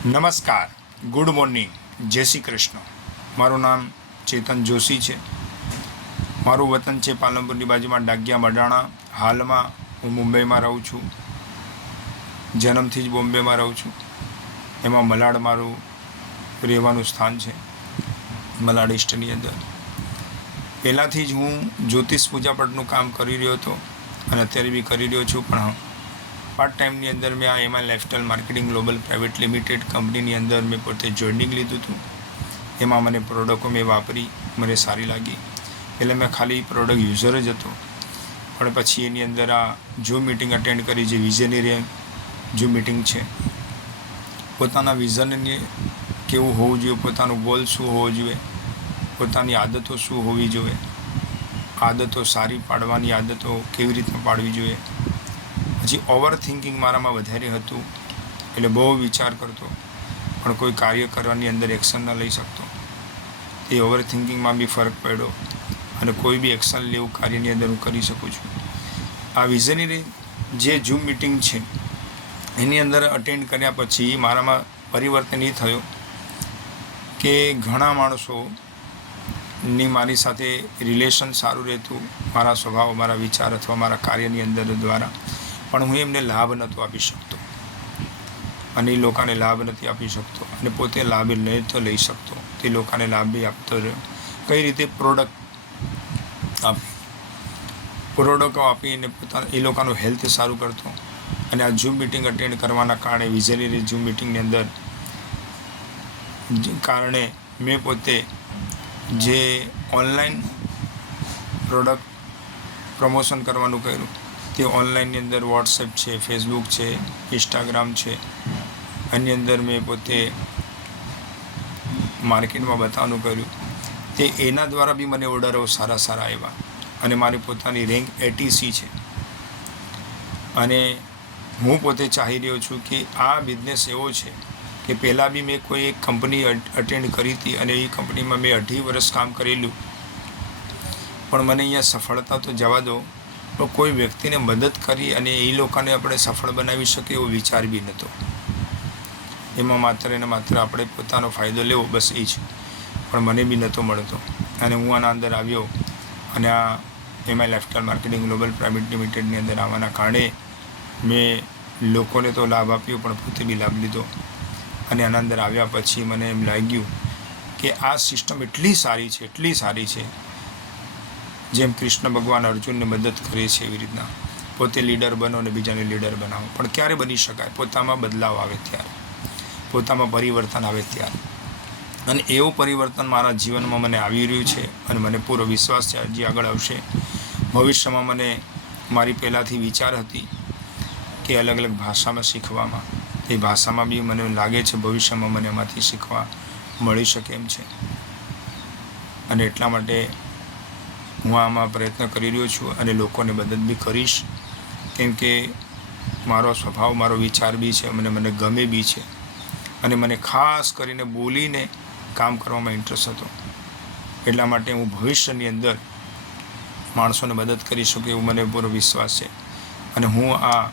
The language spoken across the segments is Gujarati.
નમસ્કાર, ગુડ મોર્નિંગ, જય શ્રી કૃષ્ણ. મારું નામ ચેતન જોશી છે. મારું વતન છે પાલનપુરની બાજુમાં ડાગિયા મડાણા. હાલમાં હું મુંબઈમાં રહું છું. જન્મથી જ બોમ્બેમાં રહું છું. એમાં મલાડ મારું રહેવાનું સ્થાન છે, મલાડ ઈસ્ટની અંદર. પહેલાંથી જ હું જ્યોતિષ પૂજાપાઠનું કામ કરી રહ્યો હતો અને અત્યારે બી કરી રહ્યો છું. પણ પાર્ટ ટાઈમની અંદર મેં આ એમાં lifestyle marketing global private limited કંપનીની અંદર મેં પોતે જોઈનિંગ લીધું હતું. એમાં મને પ્રોડક્ટો મેં વાપરી, મને સારી લાગી. પહેલાં મેં ખાલી પ્રોડક્ટ યુઝર જ હતો, પણ પછી એની અંદર આ ઝૂમ મિટિંગ અટેન્ડ કરી, જે વિઝનરી ઝૂમ મિટિંગ છે. પોતાના વિઝનને કેવું હોવું જોઈએ, પોતાનું ગોલ શું હોવો જોઈએ, પોતાની આદતો શું હોવી જોઈએ, આદતો સારી પાડવાની આદતો કેવી રીતના પાડવી જોઈએ. પછી ઓવર થિંકિંગ મારામાં વધારે હતું, એટલે બહુ વિચાર કરતો પણ કોઈ કાર્ય કરવાની અંદર એક્શન ન લઈ શકતો. એ ઓવર થિંકિંગમાં બી ફરક પડ્યો અને કોઈ બી એક્શન લેવું કાર્યની અંદર હું કરી શકું છું. આ વિઝનરી જે ઝૂમ મિટિંગ છે એની અંદર અટેન્ડ કર્યા પછી મારામાં પરિવર્તન એ થયો કે ઘણા માણસોની મારી સાથે રિલેશન સારું રહેતું, મારા સ્વભાવ, મારા વિચાર અથવા મારા કાર્યની અંદર દ્વારા, પણ હું એમને લાભ નહોતો આપી શકતો અને એ લોકોને લાભ નથી આપી શકતો અને પોતે લાભ નહોતો લઈ શકતો. તે લોકોને લાભ બી આપતો રહ્યો. કઈ રીતે પ્રોડક્ટો આપીને પોતાના એ લોકોનું હેલ્થ સારું કરતો. અને આ ઝૂમ મિટિંગ અટેન્ડ કરવાના કારણે, વિઝનરી ઝૂમ મિટિંગની અંદર કારણે મેં પોતે જે ઓનલાઈન પ્રોડક્ટ પ્રમોશન કરવાનું કર્યું, તે ઓનલાઈનની અંદર વોટ્સએપ છે, ફેસબુક છે, ઇન્સ્ટાગ્રામ છે, એની અંદર મેં પોતે માર્કેટમાં બતાવવાનું કર્યું. તે એના દ્વારા બી મને ઓર્ડરો સારા આવ્યા અને મારી પોતાની રેન્ક 80C છે. અને હું પોતે ચાહી રહ્યો છું કે આ બિઝનેસ એવો છે કે પહેલાં બી મેં કોઈ એક કંપની અટેન્ડ કરી હતી અને એ કંપનીમાં મેં 18 વર્ષ કામ કરેલું, પણ મને અહીંયા સફળતા તો જવા દો, પણ કોઈ વ્યક્તિને મદદ કરી અને એ લોકોને આપણે સફળ બનાવી શકીએ એવો વિચાર બી નહોતો. એમાં માત્ર ને માત્ર આપણે પોતાનો ફાયદો લેવો, બસ એ જ. પણ મને બી નહોતો મળતો અને હું આના અંદર આવ્યો અને આ એમાં લાઇફસ્ટાઇલ માર્કેટિંગ ગ્લોબલ પ્રાઇવેટ લિમિટેડની અંદર આવવાના કારણે મેં લોકોને તો લાભ આપ્યો પણ પોતે બી લાભ લીધો. અને આના અંદર આવ્યા પછી મને એમ લાગ્યું કે આ સિસ્ટમ એટલી સારી છે, જેમ કૃષ્ણ ભગવાન અર્જુનને મદદ કરે છે એવી રીતના પોતે લીડર બનો અને બીજાને લીડર બનાવો. પણ ક્યારે બની શકાય? પોતામાં બદલાવ આવે ત્યારે, પોતામાં પરિવર્તન આવે ત્યારે. અને એવું પરિવર્તન મારા જીવનમાં મને આવી રહ્યું છે અને મને પૂરો વિશ્વાસ છે હજી આગળ આવશે. ભવિષ્યમાં મને મારી પહેલાંથી વિચાર હતી કે અલગ અલગ ભાષામાં શીખવામાં, એ ભાષામાં બી મને લાગે છે ભવિષ્યમાં મને એમાંથી શીખવા મળી શકે એમ છે. અને એટલા માટે હું આમાં પ્રયત્ન કરી રહ્યો છું અને લોકોને મદદ બી કરીશ, કેમ કે મારો સ્વભાવ, મારો વિચાર બી છે, મને ગમે બી છે. અને મને ખાસ કરીને બોલીને કામ કરવામાં ઇન્ટરેસ્ટ હતો. એટલા માટે હું ભવિષ્યની અંદર માણસોને મદદ કરી શકું એવું મને પૂરો વિશ્વાસ છે. અને હું આ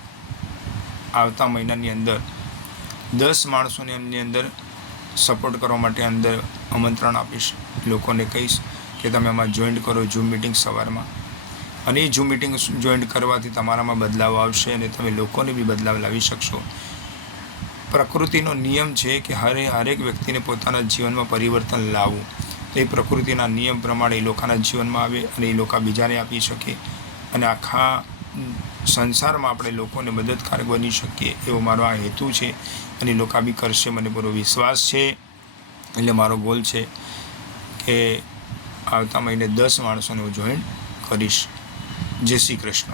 આવતા મહિનાની અંદર 10 માણસોને એમની અંદર સપોર્ટ કરવા માટે અંદર આમંત્રણ આપીશ. લોકોને કહીશ કે તમે આમાં જોઈન્ટ કરો ઝૂમ મિટિંગ સવારમાં. અને એ ઝૂમ મિટિંગ જોઈન્ટ કરવાથી તમારામાં બદલાવ આવશે અને તમે લોકોને બી બદલાવ લાવી શકશો. પ્રકૃતિનો નિયમ છે કે હરેક વ્યક્તિને પોતાના જીવનમાં પરિવર્તન લાવવું. તો એ પ્રકૃતિના નિયમ પ્રમાણે એ લોકોના જીવનમાં આવે અને એ લોકો બીજાને આપી શકે અને આખા સંસારમાં આપણે લોકોને મદદકારક બની શકીએ એવો મારો આ હેતુ છે. અને લોકો બી કરશે, મને પૂરો વિશ્વાસ છે. એટલે મારો ગોલ છે કે આવતા મહિને 10 માણસોને હું જોઈન કરીશ. જય શ્રી કૃષ્ણ.